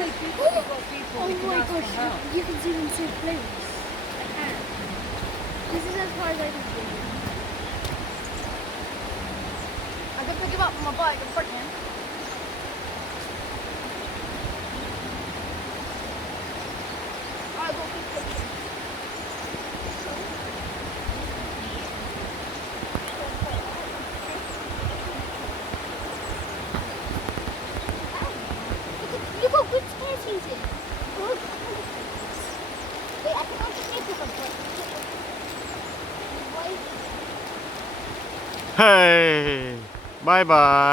Oh my gosh, you can zoom in so close. I can. This is as far as I can see. I can pick him up from my bike and bring him. I will keep him. Look how good space he's in. Wait, I think I'll just make this one. Hey, bye bye.